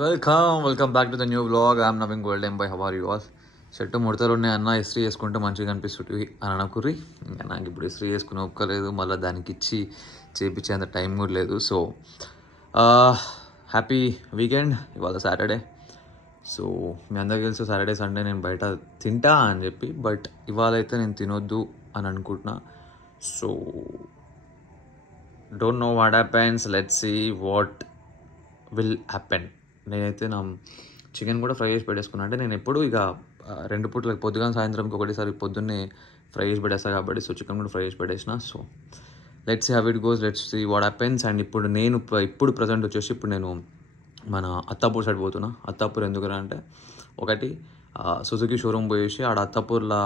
Welcome back to the new vlog. I'm Navin golden bye. How are you all? Shirt ముడతలు ఉన్నాయి అన్న, ఇస్త్రీ చేసుకుంటే మంచిగా కనిపిస్తుంది అని అనకుర్రి. ఇంకా నాకు ఇప్పుడు ఇస్త్రీ చేసుకుని ఒప్పుకోలేదు, మళ్ళీ దానికి ఇచ్చి చేయించేంత టైం కూడా లేదు. So happy weekend. ఇవాళ సాటర్డే. సో మీ అందరికీ తెలుసు సాటర్డే సండే నేను బయట తింటా అని చెప్పి, బట్ ఇవాళ అయితే నేను తినొద్దు అని అనుకుంటున్నా. So don't know what happens, let's see what will happen. నేనైతే నా చికెన్ కూడా ఫ్రై చేసి పెట్టేసుకున్నా. అంటే నేను ఎప్పుడు ఇక 2 పూటలకు పొద్దుగా సాయంత్రంకి ఒకటేసారి పొద్దున్నే ఫ్రై చేసి పెట్టేస్తాను కాబట్టి, సో చికెన్ కూడా ఫ్రై చేసి పెట్టేసిన. So let's see how it goes, let's see what happens. And ఇప్పుడు ప్రజెంట్ వచ్చేసి ఇప్పుడు నేను మన అత్తాపూర్ సైడ్ పోతున్నా. అత్తాపూర్ ఎందుకని అంటే, ఒకటి సుజుకి షోరూమ్ పోయేసి, ఆడ అత్తాపూర్లో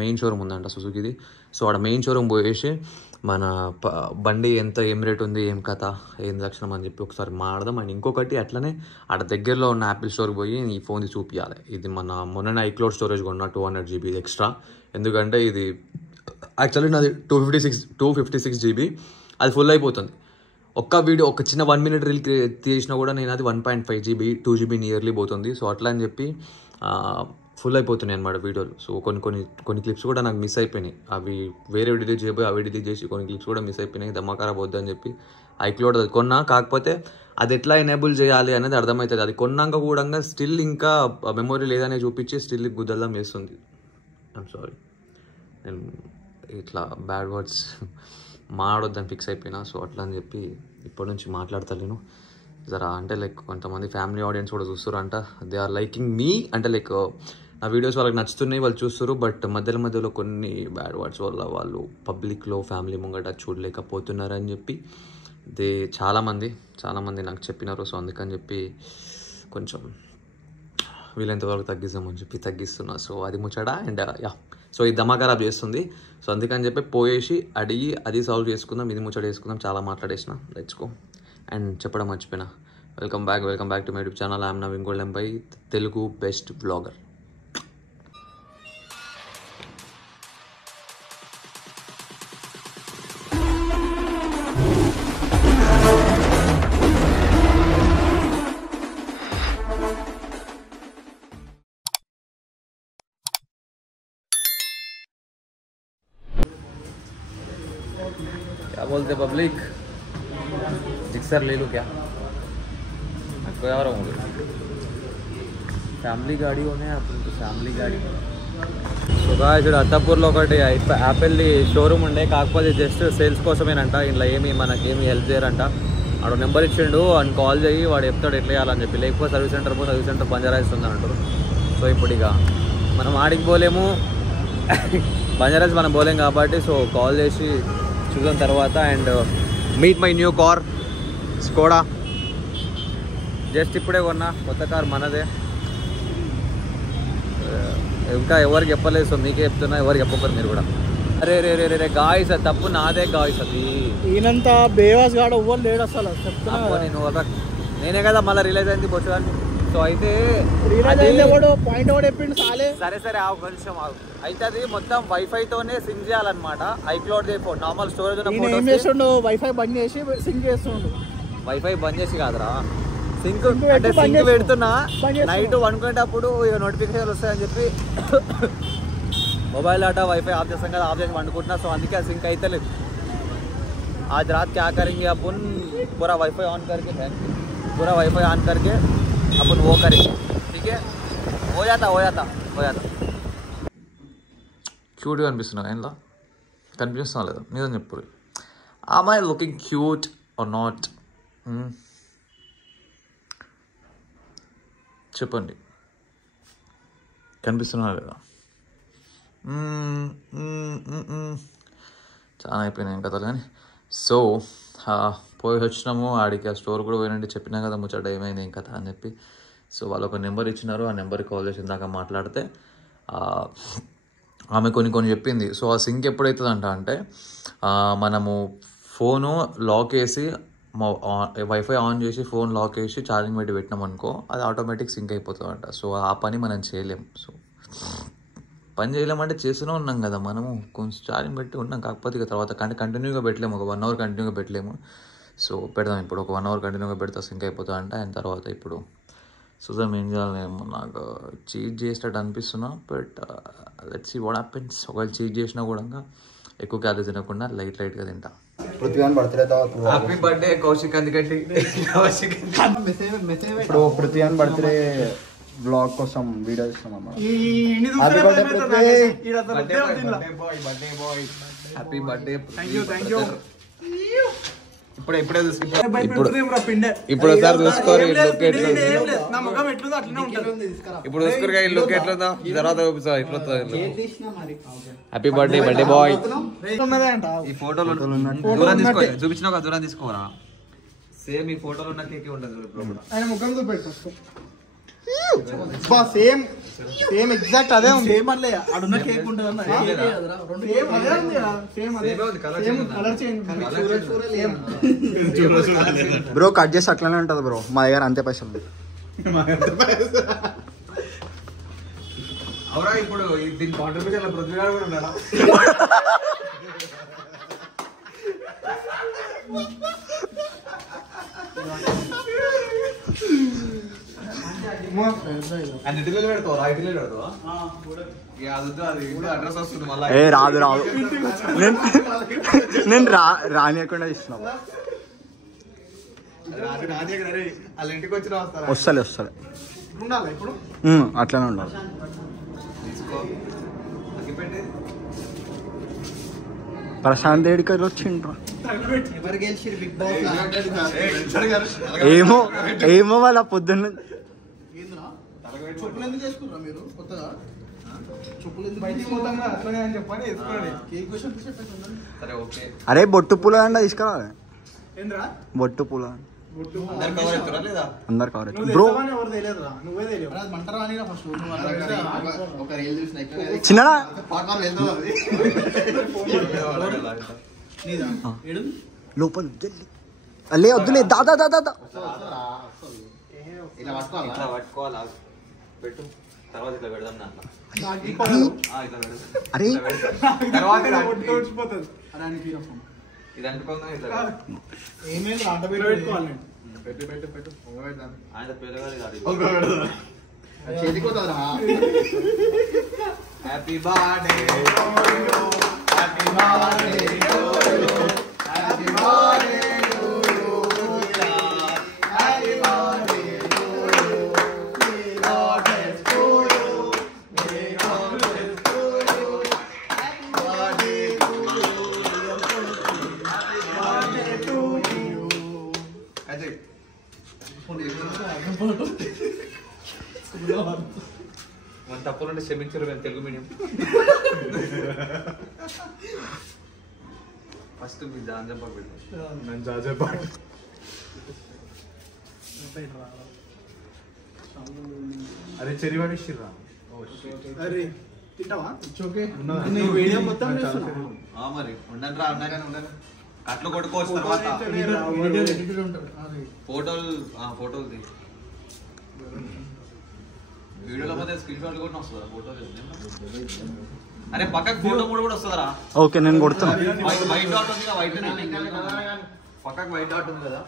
మెయిన్ షోరూమ్ ఉందంట సుజుకిది. సో ఆడ మెయిన్ షోరూమ్ పోయేసి మన బండి ఏం రేట్ ఉంది, ఏం కథ, ఏం లక్షణం అని చెప్పి ఒకసారి మాడదాం. అండ్ ఇంకొకటి అట్లనే ఆడ దగ్గరలో ఉన్న యాపిల్ స్టోర్కి పోయి ఈ ఫోన్ది చూపించాలి. ఇది మొన్న ఐక్లౌడ్ స్టోరేజ్ కొన్న 200 GB ఎక్స్ట్రా. ఎందుకంటే ఇది యాక్చువల్లీ నాది 256 GB. అది ఫుల్ అయిపోతుంది. ఒక చిన్న 1 minute రీల్ తీసినా కూడా నేను అది 1.5 GB 2 GB నియర్లీ పోతుంది. సో అట్లా అని చెప్పి ఫుల్ అయిపోతున్నాయి అనమాట వీడియోలు. సో కొన్ని క్లిప్స్ కూడా నాకు మిస్ అయిపోయినాయి. అవి వేరే డిలీట్ చేయబోయి అవి డిలీట్ చేసి కొన్ని క్లిప్స్ కూడా మిస్ అయిపోయినాయి. దమ్మకారా పోద్దు అని చెప్పి ఐక్లౌడ్ అది కొన్నా. కాకపోతే అది ఎట్లా ఎనేబుల్ చేయాలి అనేది అర్థమవుతుంది. అది కొన్నాక కూడా స్టిల్ ఇంకా మెమొరీ లేదనే చూపించి స్టిల్ గుద్దల్లం చేస్తుంది. ఐఎమ్ సారీ, నేను ఇట్లా బ్యాడ్ వర్డ్స్ మాడొద్దని ఫిక్స్ అయిపోయినా. సో అట్లా అని చెప్పి ఇప్పటి నుంచి మాట్లాడతలేను జరా. అంటే లైక్ కొంతమంది ఫ్యామిలీ ఆడియన్స్ కూడా చూస్తారంట, దే ఆర్ లైకింగ్ మీ. అంటే లైక్ నా వీడియోస్ వాళ్ళకి నచ్చుతున్నాయి, వాళ్ళు చూస్తారు. బట్ మధ్యలో కొన్ని బ్యాడ్ వర్డ్స్ వల్ల వాళ్ళు పబ్లిక్లో ఫ్యామిలీ ముంగట చూడలేకపోతున్నారని చెప్పి చాలామంది నాకు చెప్పినారు. సో అందుకని చెప్పి కొంచెం వీలైనంతవరకు తగ్గిస్తామని చెప్పి తగ్గిస్తున్నా. సో అది ముచ్చడా. అండ్ సో ఈ దమాఖరాబ్ చేస్తుంది. సో అందుకని చెప్పి పోయేసి అడిగి అది సాల్వ్ చేసుకుందాం, ఇది ముచ్చట చేసుకుందాం. చాలా మాట్లాడేసిన, లెట్స్ గో. అండ్ చెప్పడం మర్చిపోయినా, welcome back to my YouTube channel. I'm Navin golden bye, Telugu best blogger. क्या बोलते पब्लिक, जिक्सर ले लो क्या? आपको यार होंगे ఫ్యామిలీ గాడి ఉన్నాయి అప్పుడు ఫ్యామిలీ గాడి. సో ఇక్కడ అత్తాపూర్లో ఒకటి యాపిల్ది షోరూమ్ ఉండే, కాకపోతే జస్ట్ సేల్స్ కోసమేనంట. ఇంట్లో మనకేమి హెల్ప్ చేయరంట. ఆడ నెంబర్ ఇచ్చిండు, అని కాల్ చేయి, వాడు చెప్తాడు ఎట్లా చేయాలని చెప్పి. లేకపోతే సర్వీస్ సెంటర్ బంజారా హిల్స్ ఉందని అంటారు. సో ఇప్పుడు ఇక మనం ఆడికి పోలేము, బంజారా హిల్స్ మనం పోలేం కాబట్టి సో కాల్ చేసి చూసిన తర్వాత. And meet my new car Skoda. Just ఇప్పుడే కొన్నా కొత్త కార్, మనదే. ఇంకా ఎవరికి చెప్పలేదు, సో మీకే చెప్తున్నా, ఎవరికి చెప్పకరు మీరు కూడా. అరే రే రే రే గాయస్, అది తప్పు నాదే గాయస్. అది ఈయనంత బేవాస్ గాడు ఎవ్వరు లేడు అసలు. నేనే కదా మళ్ళీ రిలైజ్ అయింది బొచ్చుదాన్ని. సో అయితే పాయింట్ ఒకటి చెప్పిండు సాలే. సరే ఆ కొంచెం అయితే అది మొత్తం వైఫైతోనే సింక్ చేయాలన్నమాట. ఐక్లౌడ్ నార్మల్ స్టోరేజ్ ఏం చేస్తుండు, వైఫై బంద్ చేసి సింక్ చేస్తుండు. వైఫై బంద్ చేసి కాదురా, సింక్ అంటే సింక్ పెడుతున్నా. నైట్ వండుకునేటప్పుడు ఇక నోటిఫికేషన్ వస్తాయని చెప్పి మొబైల్ डाटा వైఫై ఆఫ్ చేస్తాం కదా, ఆఫ్ చేసి వండుకుంటున్నా. సో అందుకే ఆ సింక్ అయితే లేదు. आज रात क्या करेंगे अपन, पूरा वाईफाई ऑन करके अपन वो करेंगे. ठीक है, हो जाता. క్యూట్గా అనిపిస్తున్నా ఏంలా కనిపిస్తున్నా లేదా నిజం చెప్పు. Am I looking cute or not? చెప్పండి, కనిపిస్తున్నా లేదా? చాలా అయిపోయినాయి కథలు కానీ. సో పోయి వచ్చినాము ఆడికి. ఆ స్టోర్ కూడా పోయినంటే చెప్పినా కదా ముచ్చట ఏమైంది ఏం కథ అని చెప్పి. సో వాళ్ళు ఒక నెంబర్ ఇచ్చినారు, ఆ నెంబర్కి కాల్ చేసిన దాకా మాట్లాడితే ఆమె కొన్ని చెప్పింది. సో ఆ సింక్ ఎప్పుడవుతుందంట అంటే, మనము ఫోను లాక్ వేసి వైఫై ఆన్ చేసి ఫోన్ లాక్ వేసి ఛార్జింగ్ పెట్టి పెట్టినాం అనుకో, అది ఆటోమేటిక్ సింక్ అయిపోతుందంట. సో ఆ పని మనం చేయలేం. సో పని చేయలేమంటే చేస్తూనే ఉన్నాం కదా మనము, కొంచెం ఛార్జింగ్ పెట్టి ఉన్నాం. కాకపోతే ఇక తర్వాత కంటిన్యూగా పెట్టలేము, ఒక 1 hour కంటిన్యూగా పెట్టలేము. సో పెడదాం ఇప్పుడు, ఒక 1 hour కంటిన్యూగా పెడితే సింక్ అయిపోతుందంట. అండ్ తర్వాత ఇప్పుడు చూద్దాం ఏం చేయాలేమో. నాకు చీట్ చేసేటట్టు అనిపిస్తున్నా, but let's see what happens. ఒకవేళ చీట్ చేసినా కూడా ఎక్కువ క్యాలరీస్ తినకుండా లైట్గా తింటా. హ్యాపీ బర్త్డే కౌశిక్ అందుకంటే. ఇప్పుడు పృథ్వీ బర్త్డే బ్లాగ్ కోసం వీడియో ఇస్తాం అన్నమాట. Happy birthday. ఇప్పుడు ఒకసారి చూసుకోరు ఇప్పుడు చూసుకోరు ఇల్లు ఎట్లుందో తర్వాత హ్యాపీ బర్త్డే బర్త్డే బాయ్. ఈ ఫోటోలు చూపించిన ఒక దూరం తీసుకోరా. సేమ్ ఈ ఫోటోలో ఉన్న కేక్ ఉంటుంది. సేమ్ సేమ్ ఎగ్జాక్ట్ అదే ఉంది. అడున్న కేక్ ఉంటుంది బ్రో. కట్ చేసి అట్లనే ఉంటుంది బ్రో. మా దగ్గర అంతే పైసలు. అవునా ఇప్పుడు దీని కాంట్రిబ్యూషన్ పృథ్వీ గారు కూడా ఉన్నారా? ఏ రాదు రాదు, నేను రానియకుండా ఇస్తున్నా. వస్తలే అట్లనే ఉండాలి. ప్రశాంత్ ఏడికి వచ్చిండ్రా. ఏమో వాళ్ళ పొద్దున్న అరే బొట్టు పూల అండి తీసుకురావాలి. బొట్టు పూల అందరు కవర్ బ్రో. చిన్న లోపల లే వద్దులే దాదా దాదా అరే happy birthday happy birthday happy birthday మన తప్పులుంటే క్షమించరు. మేము తెలుగు మీడియం. ఫస్ట్ మీ జాంజపా పెట్టు. అరే చెరి పడేసిర్రా. మరి ఉండండి రా ఉండండి. అట్లు కొట్టుకోవచ్చు తర్వాత ఫోటోలు వీడియోలో పోతే స్క్రీన్ షాట్ కూడా వస్తుందా? ఫోటో అరే పక్కకు ఫోటో కూడా వస్తుందా? ఓకే నేను కొడుతున్నా. వైట్ డాట్ ఉంది కదా, వైట్ పక్కకు వైట్ డాట్ ఉంది కదా.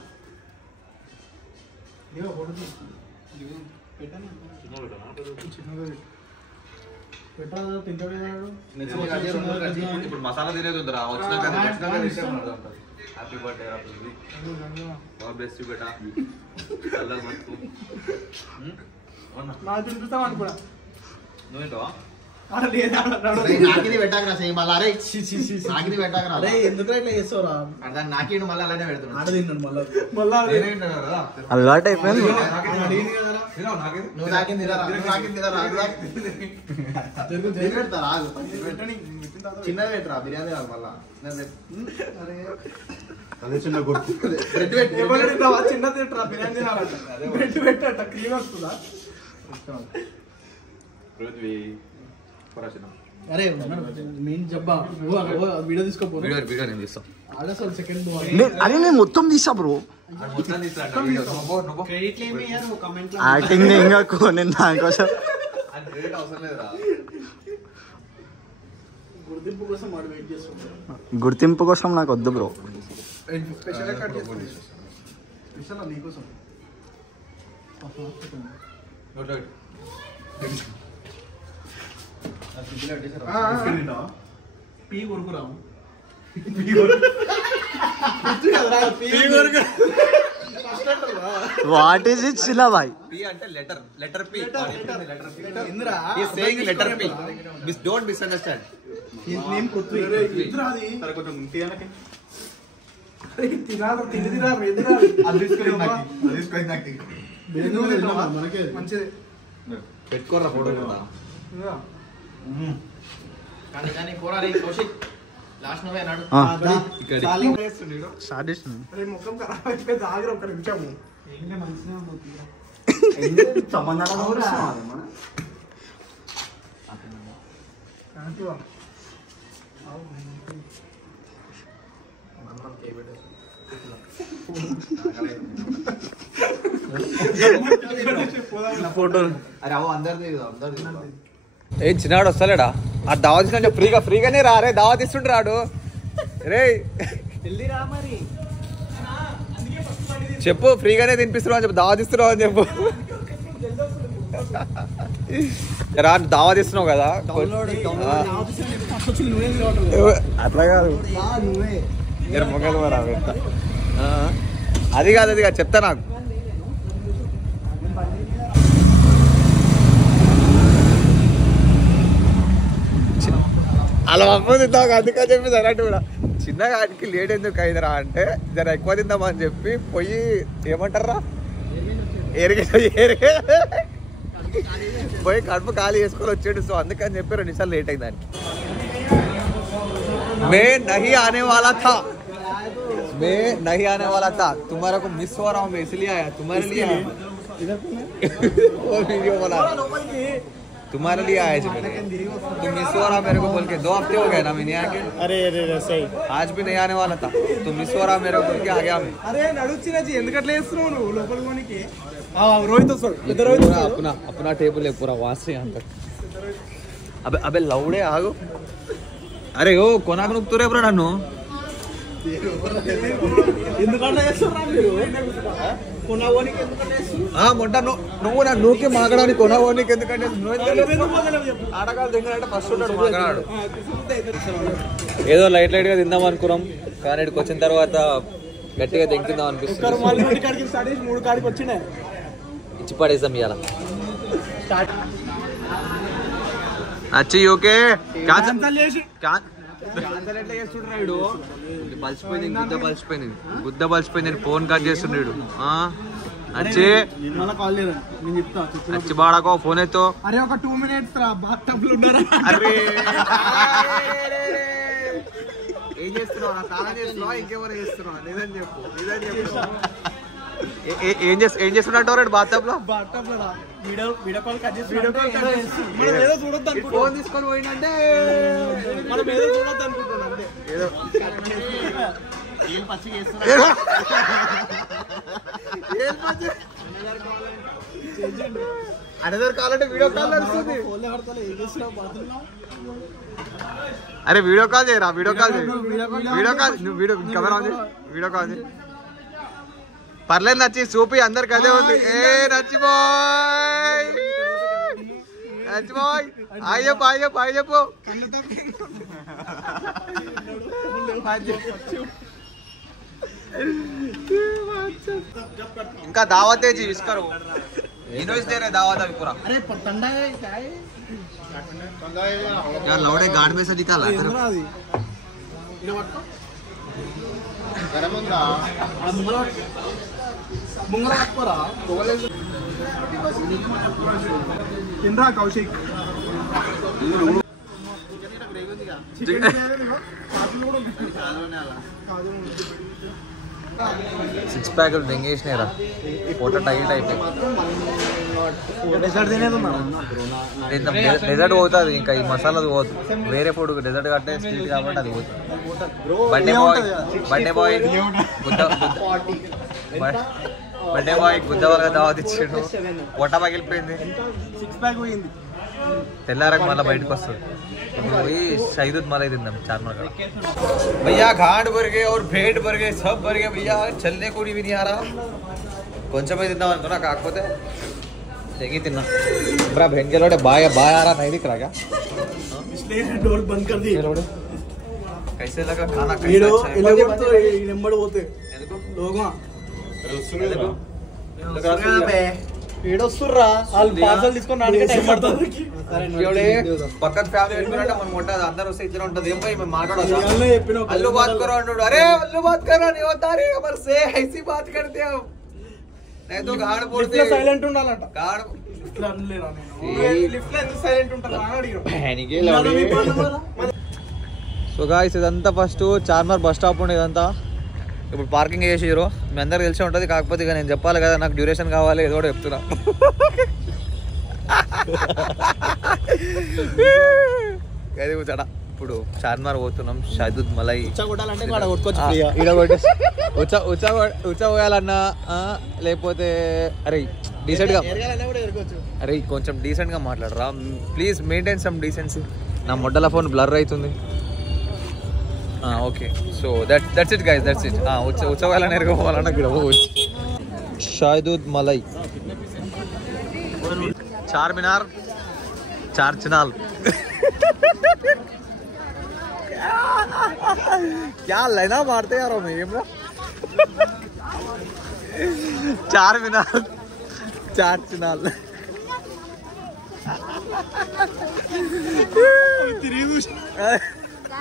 ఇప్పుడు మసాలా తినేది ఉందిరా. వచ్చినాక happy birthday God bless you బేటా. నువ్వేంటో నాకిది పెట్టాకరా సేమ్ అలా. అరే నాకిది పెట్టాకరా. అరే ఎందుకు ఇట్లా చేస్తావురా? నాకేంటి మళ్ళీ అలానే పెడుతున్నా. ఆడ తిన్నాను మళ్ళా అలవాటు అయిపోయింది. నువ్వు నాకింది చిన్నది పెట్టరా బిర్యానీ రాదు మళ్ళా. అదే చిన్న గుర్తు చిన్నది బిర్యానీ పెట్టట క్రీమ్ వస్తుందా? అరే మెయిన్ జబ్బా వీడియో తీసుకోపో. వీడియో నేను తీస్తాను. అరే నేను మొత్తం తీసా బ్రో. యాక్టింగ్ ఇంకా నేను దానికోసం గుర్తింపు కోసం నాకు వద్దు బ్రో. పీ కొరుకురాము వాట్ ఈస్ ఇట్ చిన్న బాయ్? పి అంటే letter P. He is saying letter P. Don't misunderstand. His name Prithvi. సరే కొంచెం తీయనకి. తినాలి తిండిరా ఎదురా. అది తీసుకొని నాకు. మనకే మంచిది. పెట్టుకోరా ఫోటో కూడా. కానీ కోరాలి కౌశిక్ లాస్ట్ నువ్వే నాడు ఇక్కడ సాధిస్తున్నాను. అరే ముఖం ఖరాబ్ అయిపోయింది ఆగ్రహం ఒక నిమిషం. ఏంటి మంచిగా పోతుందా? ఫోటో అరే అవు అందరిది ఏ చిన్నాడు వస్తలేడా? ఆ దావత్ ఇస్తున్నా ఫ్రీగానే రా. రే దావత్ ఇస్తుంటే రాడు. రే చెప్పు ఫ్రీగానే తినిపిస్తున్నావు అని చెప్పు. దావత్ ఇస్తున్నావు అని చెప్పు. రా దావత్ ఇస్తున్నావు కదా. అట్లా కాదు అది కాదు అది కాదు చెప్తా నాకు. అలా అమ్మ తిందాం అందుకని చెప్పి అన్నట్టు కూడా చిన్నగా ఆడికి లేట్ ఎందుకు అయిందిరా అంటే జర ఎక్కువ తిందామని చెప్పి పోయి ఏమంటారా పోయి కడుపు ఖాళీ చేసుకొని వచ్చాడు. సో అందుకని చెప్పి 2 నిమిషాలు లేట్ అయింది దానికి. मैं नहीं आने वाला था तुम्हारा को मिस हो रहा हूँ मैं इसलिए आया तुम्हारे लिए वो वीडियो बना तुम्हारे लिए आया जी मैंने. तुम मिस हो रहा मेरे को बोल के 2 हफ्ते हो गए ना मैं नहीं आके. अरे सही आज भी नहीं आने वाला था तुम मिस हो रहा मेरे को बोल के आ गया मैं. అరే నడుచినా ఎందుకట్లా చేస్తున్నావు నువ్వు లోపల కొనికి? రోహిత్ వస్తాడు పెద్ద రోహిత్ अपना अपना टेबल है पूरा वहां से यहाँ तक. अबे लौड़े आगो. अरे ओ कोनाक नुकतुरे ब्रो నన్ను ఎందుకట్లా చేస్తున్నారా మీరు? కొనవోనికి ఎందుకట్లా చేస్తున్నారు? మొట్ట నువ్వు నా నూకి మాగడానికి కొనవోనికి ఎందుకంటే ఆడగాలు దింగనంటే ఫస్ట్ ఉంటాడు మాగనాడు. ఏదో లైట్ గా తిందాం అనుకున్నాం కానీ ఇక్కడికి వచ్చిన తర్వాత గట్టిగా దింగుతుందాం అనిపిస్తుంది. 2 కాడికి స్టార్ట్ చేసి 3 కాడికి వచ్చినాయి. ఇచ్చి పడేసాం ఇవాళ. అచ్చి ఓకే గుద్ద బలిసిపోయింది ఫోన్ కట్ చేస్తున్నాడు. అచ్చి అచ్చి బాడకో ఫోన్ ఎత్తో. అరే ఒక 2 minutes రా బాత్ టబ్ లో ఉన్నారా? అరే ఏం చేస్తున్నావు? స్నానం చేస్తున్నావా ఇంకేమైనా చేస్తున్నావా? లేదని చెప్పు ఏం చేస్తున్నట్టు రేడు బాత్ టబ్ లో? బాత్ టబ్ లో వీడియో కాల్ కట్ చేసి వీడియో కాల్ మనం ఏదో చూడొద్దు అనుకుంటున్నాం. ఫోన్ తీసుకొని పోయిందంటే మనం ఏదో చూడొద్దు అనుకుంటున్నాం అంతే. ఏదో ఏం పచ్చి చేస్తున్నా అనదర్ కాల్ అంటే వీడియో కాల్ నడుస్తుంది. ఫోన్లో పడతలే ఏం చేస్తున్నావు బాత్రూంలో? అరే వీడియో కాల్ చేయరా వీడియో కాల్ చేయి నువ్వు వీడియో కెమెరా ఉంది వీడియో కాల్ చేయి. పర్లేదు నచ్చి చూపి అందరికి అదే ఉంది. ఏ నచ్చిపోయ్ అయ్యప్ప చెప్పు. ఇంకా दावत है जी इसका इनोइस दे रहे दावत अभी पूरा. अरे ठंडा है क्या है यार लौड़े गार्ड में से निकाला అది గరం ఉందా ముంగల పట్టుకోరా కింద కౌశిక్ సిక్స్ ప్యాకులు దెంగేసినారా ఫోటో టైట్ అయితే డెజర్ట్ పోతుంది. ఇంకా ఈ మసాలా పోదు వేరే ఫుడ్ డెజర్ట్ కట్టే స్వీట్ కాబట్టి అది పోతుంది. బర్త్డే బాయ్ గుద్ద వాళ్ళకి దావత్ ఇచ్చాడు. పొట్ట పగిలిపోయింది. 6 ప్యాక్ పోయింది. తెల్లారకు మళ్ళీ బయటకు వస్తుంది. పోయి शहीदुत मलाई तिंदाम चारमार का भैया घाट भर गए और पेट भर गए सब भर गए भैया चलने को भी नहीं आ रहा. కొంచెం తిందాం అనుకున్నా కాకపోతే देखी तिन्ना ब्रा बहन के लोटे बाय बाय आ रहा नहीं दिख रहा क्या इसलिए डोर बंद कर दी कैसे लगा खाना वीडियो 11 तो नंबर होते लोगों ఏడొస్తుర్రా వాళ్ళు పార్సల్ తీసుకొని నాకే టైం పడుతుంది పక్కన ఫ్యామిలీ పెట్టుకున్నట్టే మనం ఉంటుంది అందరూ వస్తే ఇద్దరు ఉంటుంది ఏమో మేము మాట్లాడొచ్చు ఇవాళ చెప్పిన అల్లు బాత్ కరో అంటాడు అరే అల్లు బాత్ కరో नहीं होता रे हमर से ऐसी बात करते हो नहीं तो गाड़ बोलते సైలెంట్ ఉండాలంట गाड़ ఇట్లా అనలేరా నేను లిఫ్ట్ లో ఎందుకు సైలెంట్ ఉంటారా అని అడిగారు సో గాయ్స్ ఇదంతా ఫస్ట్ చార్మార్ బస్ స్టాప్ ఉండే ఇదంతా ఇప్పుడు పార్కింగ్ చేసిరు మీ అందరికి తెలిసే ఉంటుంది కాకపోతే ఇక నేను చెప్పాలి కదా నాకు డ్యూరేషన్ కావాలి ఏదో కూడా చెప్తున్నా అది కూర్చోడా ఇప్పుడు చార్మార్ పోతున్నాం షాదూద్ మలై ఉచ్చ పోయాలన్నా లేకపోతే అరే డీసెంట్గా అరే కొంచెం డీసెంట్గా మాట్లాడరా ప్లీజ్ మెయింటైన్ సమ్ డీసెన్సీ నా మొడ్డల ఫోన్ బ్లర్ అవుతుంది okay so that's it guys that's it ఉత్సవాలని ఎరగపోవాలన్నా ఇక్కడ పోవచ్చు షాదూద్ మలై చార్మినార్ చార్చినాల్ क्या लाइना मारते यार हम चारमीनार चार्चिनाल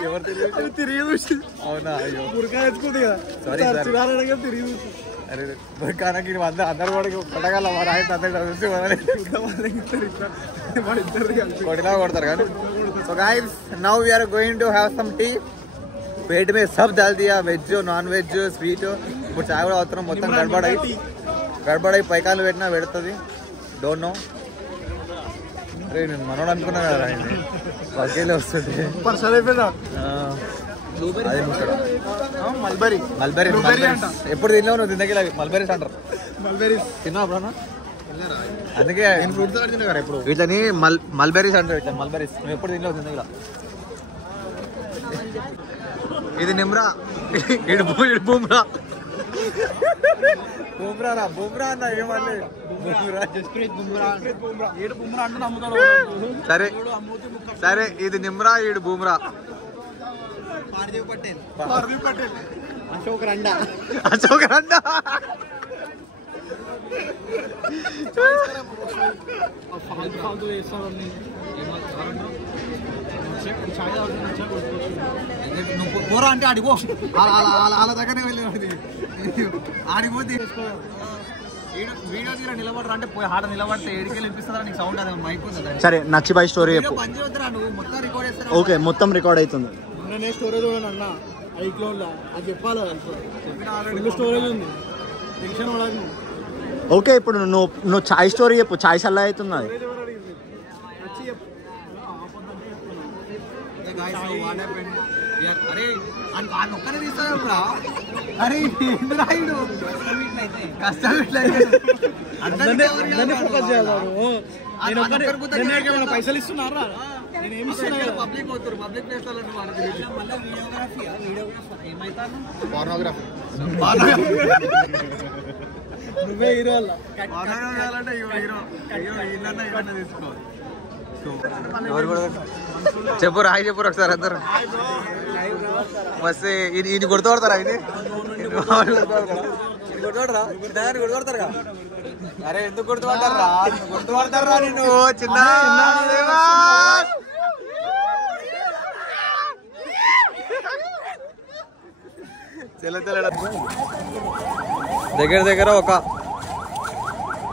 ఎవరు తిరిగి అవునా అయ్యో సారీ అరే కానీ అందరు కూడా కొట్టగల వారు ఆయన కొట్టినా కొడతారు కానీ so guys now we are going to have some tea पेट में सब डाल दिया वेज नॉन वेज स्वीट ఇప్పుడు చాయ్ కూడా అవుతున్నాం మొత్తం గడబడై పైకాలు పెట్టినా పెడుతుంది డోంట్ నో అరే నేను మనోడు అనుకున్నా కదా ఆయన పైకెళ్ళి వస్తుంది మల్బెరీ ఎప్పుడు తిన్నావు నువ్వు తిందకి మల్బెరీస్ అంటారు తిన్నావు అప్పుడన్నా అందుకే వీటిని మల్బెరీస్ అంటారు ఇట్లా మల్బెరీస్ నువ్వు ఎప్పుడు తిన్నావు తిందకి ఇది నిమ్రా ఇడు బూమ్రా బూమ్రా అన్న ఏమన్నా సరే సరే ఇది నిమ్రా ఈడు బూమ్రా అశోక్ రండా నువ్వు పోరా అంటే ఆడిపో వాళ్ళ దగ్గరనే వెళ్ళి ఆడిపోతే వీడియో తీరా నిలబడరా అంటే పోయి ఆడ నిలబడితే ఏడికెళ్ళి వినిపిస్తుందా నీకు సౌండ్ అదే మైక్ ఉంది సరే నచ్చి బాయ్ స్టోరీ చెప్పు పంచి వద్దురా నువ్వు మొత్తం రికార్డ్ చేస్తా ఓకే మొత్తం రికార్డ్ అవుతుంది నేను స్టోరేజ్ అన్న ఐక్లౌడ్ అది చెప్పాలి ఫుల్ స్టోరేజ్ ఉంది టెన్షన్ పడకు ఓకే ఇప్పుడు నువ్వు చాయ్ స్టోరీ చెప్పు చాయ్ సల్లా అవుతుంది అది అరే ఒక్కనే తీస్తారా అరే రాయుడు కష్టం పైసలు ఇస్తున్నారా పబ్లిక్ పోతారు పబ్లిక్ ప్లేస్ నువ్వే హీరో అంటే హీరో తీసుకో చెప్పు రాయి చెప్పు ఒకసారి అందరు మస్తే ఇది గుర్తుపడతారా ఇది గుర్తుపడరా గుర్తుపడతారు అరే ఎందుకు గుర్తుపడతారా గుర్తుపడతారా నేను చిన్న దగ్గర దగ్గర ఒక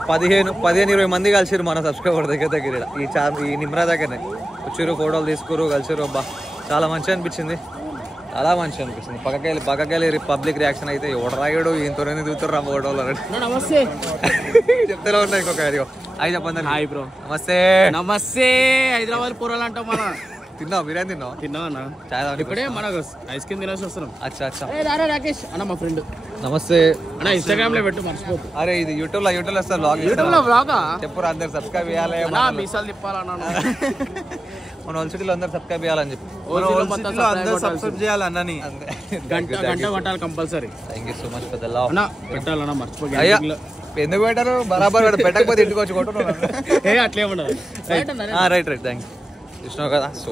15-20 మంది కలిసిరు మన సబ్స్క్రైబర్ దగ్గర ఈ నిమ్రా దగ్గరనే వచ్చారు ఫోటోలు తీసుకురు కలిసిరు అబ్బా చాలా మంచిగా అనిపించింది పక్కకెళ్ళి పబ్లిక్ రియాక్షన్ అయితే ఎవడరాయుడు ఈయనతోనే దిగుతారు ఫోటోలు నమస్తే చెప్తూనే ఉన్నాయి ఇంకొక అయి చెప్పండి హాయ్ బ్రో నమస్తే హైదరాబాద్ కూరలు అంటాం మన తిన్నావు బిర్యానీ తిన్నావన్నా ఇప్పుడే మనకు ఐస్ క్రీమ్ తినేసి వస్తున్నాం అచ్చా రాకేష్ అన్న మా ఫ్రెండ్ నమస్తే అన్న ఇన్స్టాగ్రామ్ లో పెట్టు మర్చిపోతు అరే ఇది యూట్యూబ్ లో వస్తారు వ్లాగా చెప్పురా అందరు సబ్స్క్రైబ్ చేయాలి మీసాలు తిప్పాలన్నా మన హోల్సిటీలో అందరు సబ్స్క్రైబ్ చేయాలని చెప్పి అందరూ సబ్స్క్రైబ్ చేయాలన్నని గంట కొట్టాలి compulsory thank you so much for the love అన్న పెట్టాలన్నా మర్చిపోయి ఎందుకు పెట్టారు బరాబర్ పెట్టకపోతే ఇంటికి వచ్చి కొట్టున్నాను. అట్లే ఉండదు. Right thank you. చూసినావు కదా సో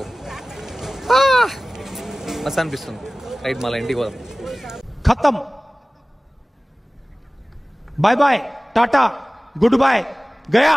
మస్తు అనిపిస్తుంది. రైట్ మళ్ళీ ఇంటికి పోదాం. खत्म bye bye tata goodbye गया.